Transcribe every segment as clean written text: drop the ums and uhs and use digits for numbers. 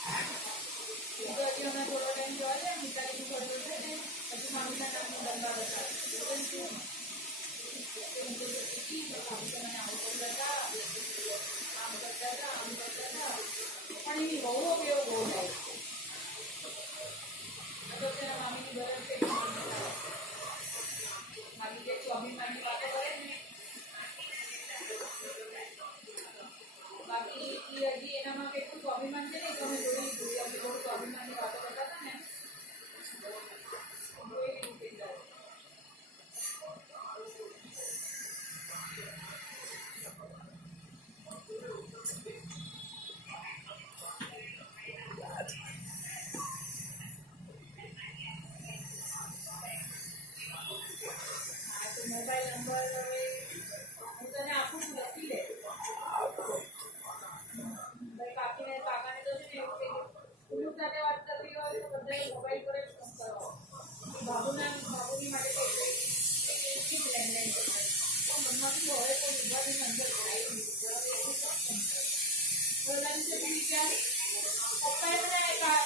तो अभी हमें थोड़ा टाइम जो है मिताली को छोड़ देते हैं પછી મામીના નામનો દંડા બતાવે મને આવું કરતા હતા આમ કરતા હતા પણ એની બહુ કેવો બહુ થાય તો તેના મામીની બરફ છે મામી જે સ્વાભિમાનની વાતો કરે ને બાકી હજી એનામાં કેટલું સ્વાભિમાન છે ને તમે જોઈ લીધું આપણે થોડું સ્વાભિમાનની વાતો કરતા હતા ને मोबाइल नंबर હું તને આપું છું લખી લે ભાઈ કાકીને કાકાને તો છે ને એવું કે પુરુષ સાથે વાત કરવી હોય તો બધાએ મોબાઈલ પર જ ફોન કરો બાબુની માટે તો એક લેન્ડલાઈન છે પણ મનમાં હવે કોઈ વિભાગની અંદર થાય નહીં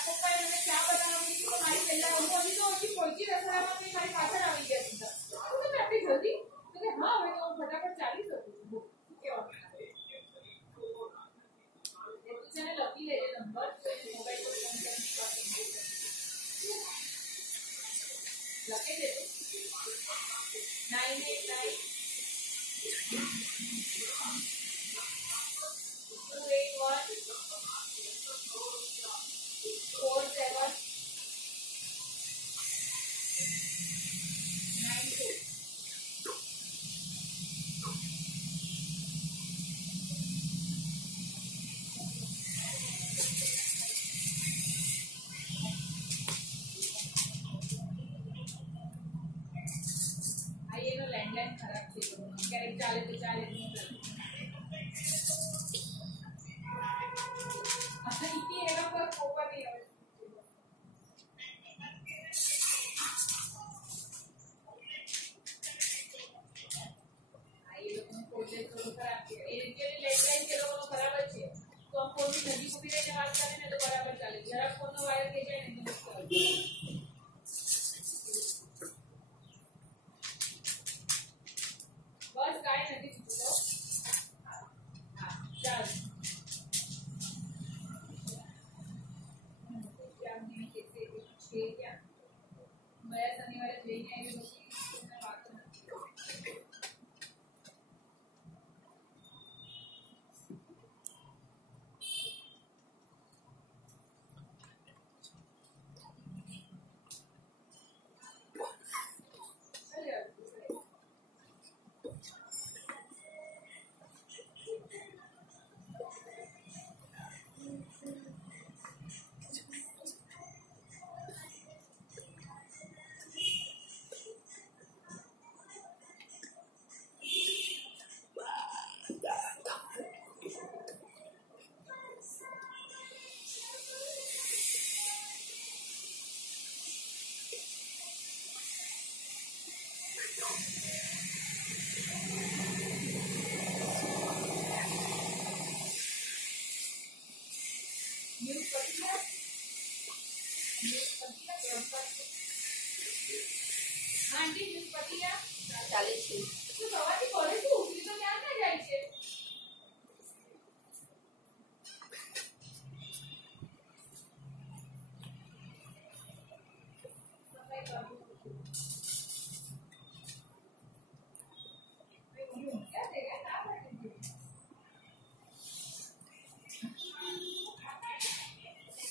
પપ્પાએ મને ચા બનાવી તો મારી પહેલા હું હજી તો હજી પહોંચી રસોડામાં મારી પાછળ આવી ગયા હતા આટલી જલ્દી તો હા હવે તો ફટાફટ ચાલી શકું કેવા છે ને લખી લેજે નંબર મોબાઈલ પર ફોન કરી લખી દેજો 989 लैंडलाइन खराब थी क्यारेक चाले तो चाले अच्छा इतनी एना पर ओवर नहीं આવે આ એ લોકોનો પ્રોજેક્ટ થોડો ખરાબ છે એ રીતે લैंडलाइन કે લોકોનો ખરાબ જ છે તો આ ફોન ની નજીક ઉભી રહીને વાત કરે ને તો બરાબર ચાલે જરા ફોન નો વાયર થઈ જાય ને તો बस काय नहीं चुको हाँ चल क्या हमने कैसे छे क्या मैं शनिवार लेने आई हूँ तुमने बात करना आंटी न्यूज़ पढ़ी है चालीस तो सवारी कॉलेज को उठली तो क्या ना जाए छे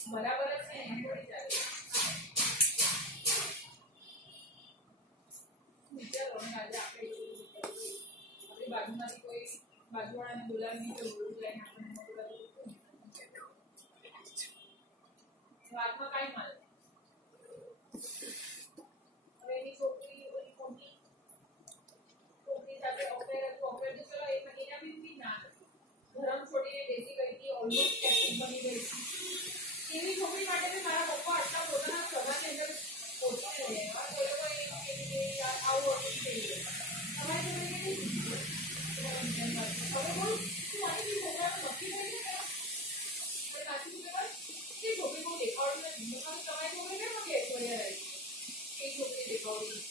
बराबर है एम्बोडी चाले बाजूमारी कोई बाजूवाळाने बोलावीने तो बोलू जाय आपण वातમાં કાઈ માલ હવે એની છોકરી ઓલી છોકરી સાથે ઓપરેટ તો ચલો એના બી ના ધરમ છોડીને બેસી ગઈ હતી ઓલમોસ્ટ કેપ્ટિવ બની ગઈ હતી એવી છોકરી માટે બી મારા પપ્પા આટલા પોતાના સભાની અંદર પોતાને રહેવા તો લોકો આવું હતું થઈ ગયું તમારી છોકરી કેટલી હવે બોલ તું આની તમારી છોકરી કેમ નથી એશ્વર્યા રહી એ છોકરી દેખાવડી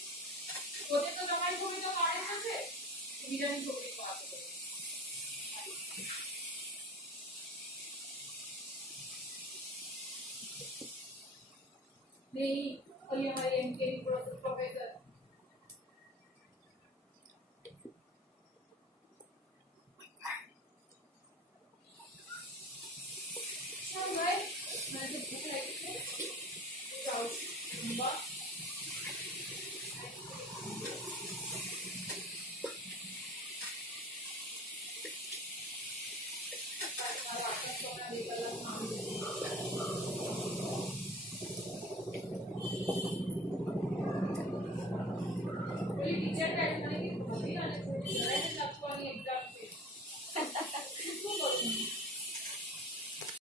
પોતે તો તમારી છોકરી તો કાઢે છે બીજાની છોકરી વાત કરે नहीं अभी हमारे एमके प्रोफेसर मैं भूख लगी थी